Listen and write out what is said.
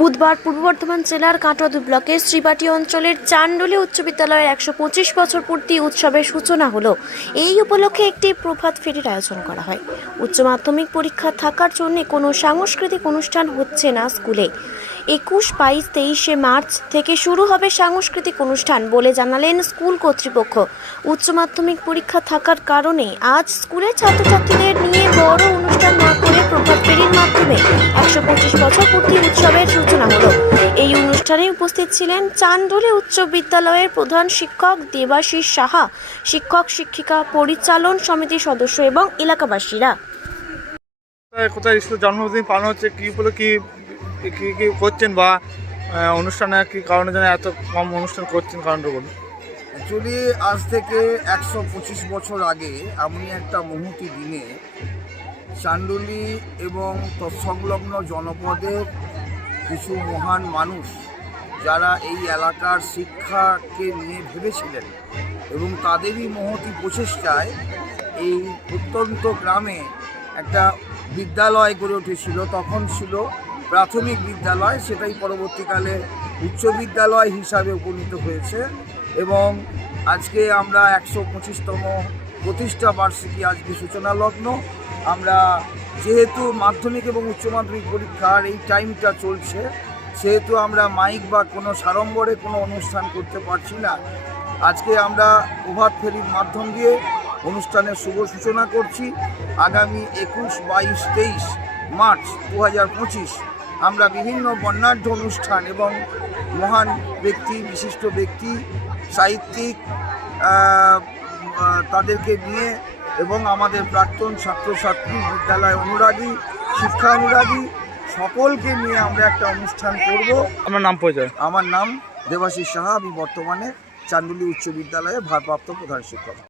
বুধবার পূর্ব বর্ধমান জেলার কাটোয়া ব্লকের শ্রীবাটি অঞ্চলের চান্ডলী উচ্চ বিদ্যালয়ের একশো পঁচিশ বছর পূর্তি উৎসবের সূচনা হলো। এই উপলক্ষে একটি প্রভাত ফেরির আয়োজন করা হয়। উচ্চ মাধ্যমিক পরীক্ষা থাকার জন্য কোনো সাংস্কৃতিক অনুষ্ঠান হচ্ছে না স্কুলে। একুশ, বাইশ, তেইশে মার্চ থেকে শুরু হবে সাংস্কৃতিক অনুষ্ঠান বলে জানালেন স্কুল কর্তৃপক্ষ। উচ্চ মাধ্যমিক পরীক্ষা থাকার কারণে আজ স্কুলের ছাত্রছাত্রীদের নিয়ে বড় অনুষ্ঠান না করে প্রভাত ফেরির মাধ্যমে একশো পঁচিশ বছর পূর্তি উৎসবের সূচনা হলো এই অনুষ্ঠানে উপস্থিত ছিলেন চান্দোলে উচ্চ বিদ্যালয়ের প্রধান শিক্ষক দেবাশিস সাহা শিক্ষক শিক্ষিকা পরিচালন সমিতির সদস্য এবং এলাকাবাসীরা। কোথায় স্কুল জন্মদিন পালন হচ্ছে কী বলে কি কি কি করছেন বা অনুষ্ঠানে কি কারণে যেন এত কম অনুষ্ঠান করছেন কারণটা বলুন। অ্যাকচুয়ালি আজ থেকে একশো পঁচিশ বছর আগে এমনই একটা মুহূর্তি দিনে চান্ডুলি এবং তৎসংলগ্ন জনপদের কিছু মহান মানুষ যারা এই এলাকার শিক্ষাকে নিয়ে ভেবেছিলেন এবং তাদেরই মহতি প্রচেষ্টায় এই প্রত্যন্ত গ্রামে একটা বিদ্যালয় গড়ে উঠেছিল। তখন ছিল প্রাথমিক বিদ্যালয়, সেটাই পরবর্তীকালে উচ্চ বিদ্যালয় হিসাবে উপনীত হয়েছে এবং আজকে আমরা একশো পঁচিশতম প্রতিষ্ঠা বার্ষিকী, আজকে সূচনা লগ্ন আমরা যেহেতু মাধ্যমিক এবং উচ্চ মাধ্যমিক পরীক্ষার এই টাইমটা চলছে, সেহেতু আমরা মাইক বা কোনো সাড়ম্বরে কোনো অনুষ্ঠান করতে পারছি না। আজকে আমরা প্রভাত ফেরির মাধ্যম দিয়ে অনুষ্ঠানের শুভ সূচনা করছি। আগামী একুশ, বাইশ, তেইশ মার্চ দু হাজার পঁচিশ আমরা বিভিন্ন বর্ণাঢ্য অনুষ্ঠান এবং মহান ব্যক্তি, বিশিষ্ট ব্যক্তি, সাহিত্যিক তাদেরকে নিয়ে এবং আমাদের প্রাক্তন ছাত্রছাত্রী বিদ্যালয় অনুরাগী শিক্ষা অনুরাগী সকলকে নিয়ে আমরা একটা অনুষ্ঠান করব। আমার নাম পরিচয়? আমার নাম দেবাশিস সাহা। আমি বর্তমানে চান্দুলি উচ্চ বিদ্যালয়ে ভারপ্রাপ্ত প্রধান শিক্ষক।